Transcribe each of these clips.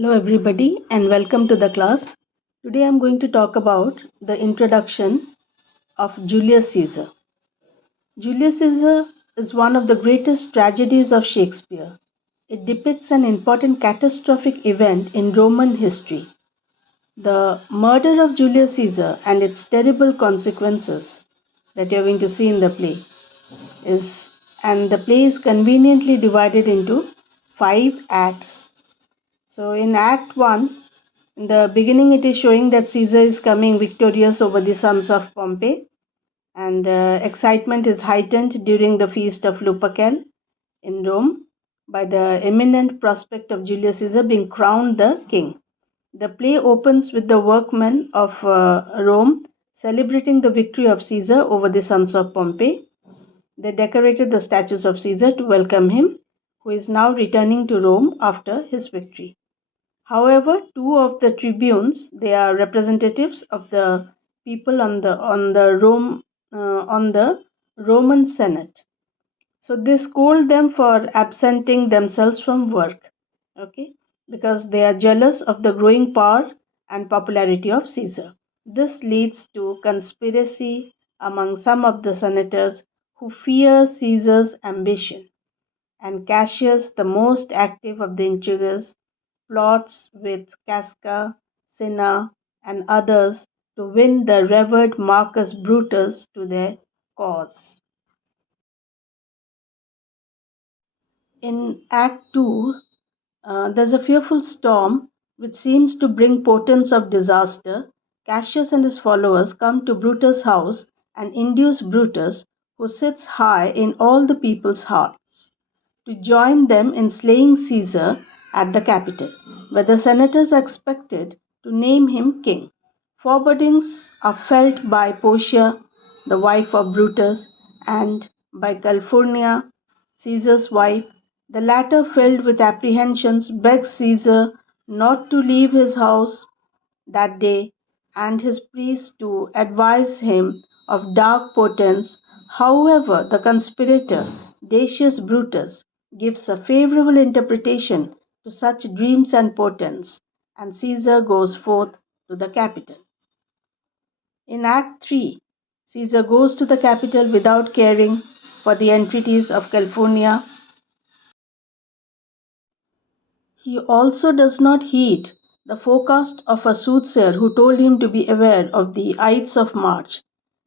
Hello, everybody, and welcome to the class. Today I'm going to talk about the introduction of Julius Caesar. Julius Caesar is one of the greatest tragedies of Shakespeare. It depicts an important catastrophic event in Roman history. The murder of Julius Caesar and its terrible consequences that you're going to see in the play and the play is conveniently divided into 5 acts. So in Act 1, in the beginning, it is showing that Caesar is coming victorious over the sons of Pompey, and excitement is heightened during the feast of Lupercal in Rome by the imminent prospect of Julius Caesar being crowned the king. The play opens with the workmen of Rome celebrating the victory of Caesar over the sons of Pompey. They decorated the statues of Caesar to welcome him, who is now returning to Rome after his victory. However, two of the tribunes, they are representatives of the people on the Roman Senate. So they scold them for absenting themselves from work, okay, because they are jealous of the growing power and popularity of Caesar. This leads to conspiracy among some of the senators who fear Caesar's ambition, and Cassius, the most active of the intriguers, plots with Casca, Cinna, and others to win the revered Marcus Brutus to their cause. In Act 2, there's a fearful storm which seems to bring portents of disaster. Cassius and his followers come to Brutus' house and induce Brutus, who sits high in all the people's hearts, to join them in slaying Caesar at the Capitol, where the senators are expected to name him king. Forebodings are felt by Portia, the wife of Brutus, and by Calpurnia, Caesar's wife. The latter, filled with apprehensions, begs Caesar not to leave his house that day and his priests to advise him of dark portents. However, the conspirator, Decius Brutus, gives a favorable interpretation to such dreams and portents, and Caesar goes forth to the capital. In Act 3, Caesar goes to the capital without caring for the entreaties of Calpurnia. He also does not heed the forecast of a soothsayer who told him to be aware of the Ides of March.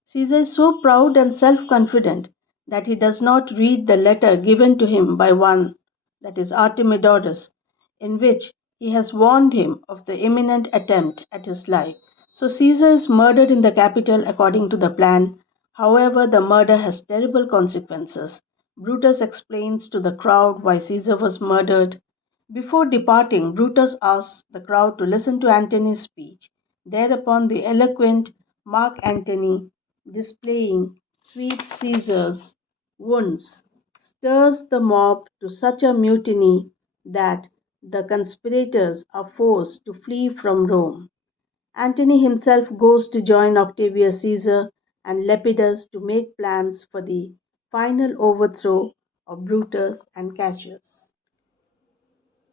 Caesar is so proud and self-confident that he does not read the letter given to him by one, that is Artemidorus, in which he has warned him of the imminent attempt at his life. So Caesar is murdered in the capital according to the plan. However, the murder has terrible consequences. Brutus explains to the crowd why Caesar was murdered. Before departing, Brutus asks the crowd to listen to Antony's speech. Thereupon the eloquent Mark Antony, displaying sweet Caesar's wounds, stirs the mob to such a mutiny that the conspirators are forced to flee from Rome. Antony himself goes to join Octavius Caesar and Lepidus to make plans for the final overthrow of Brutus and Cassius.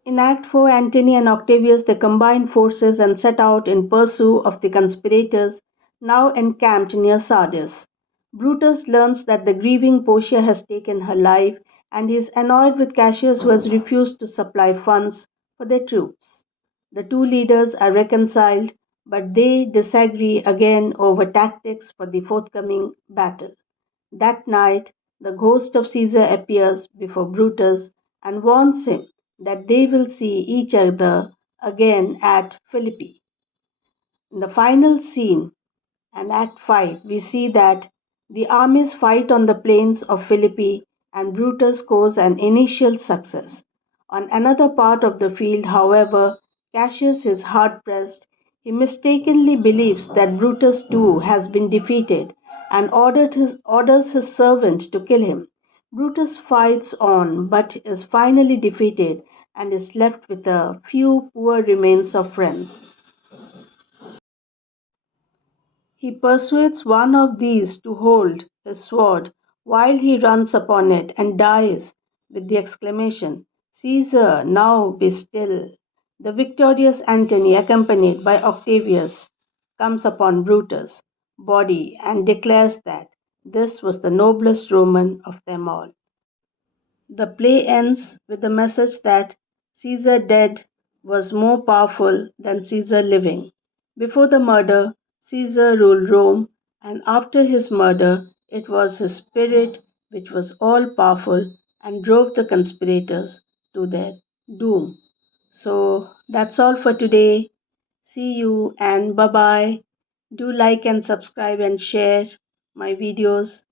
In Act 4, Antony and Octavius they combine forces and set out in pursuit of the conspirators now encamped near Sardis. Brutus learns that the grieving Portia has taken her life and is annoyed with Cassius who has refused to supply funds for their troops. The two leaders are reconciled, but they disagree again over tactics for the forthcoming battle. That night, the ghost of Caesar appears before Brutus and warns him that they will see each other again at Philippi. In the final scene, and Act 5, we see that the armies fight on the plains of Philippi and Brutus scores an initial success. On another part of the field, however, Cassius is hard pressed. He mistakenly believes that Brutus too has been defeated and orders his servant to kill him. Brutus fights on but is finally defeated and is left with a few poor remains of friends. He persuades one of these to hold his sword while he runs upon it and dies with the exclamation, "Caesar, now be still." The victorious Antony, accompanied by Octavius, comes upon Brutus' body and declares that this was the noblest Roman of them all. The play ends with the message that Caesar dead was more powerful than Caesar living. Before the murder, Caesar ruled Rome, and after his murder, it was his spirit which was all powerful and drove the conspirators to their doom. So that's all for today. See you and bye bye. Do like and subscribe and share my videos.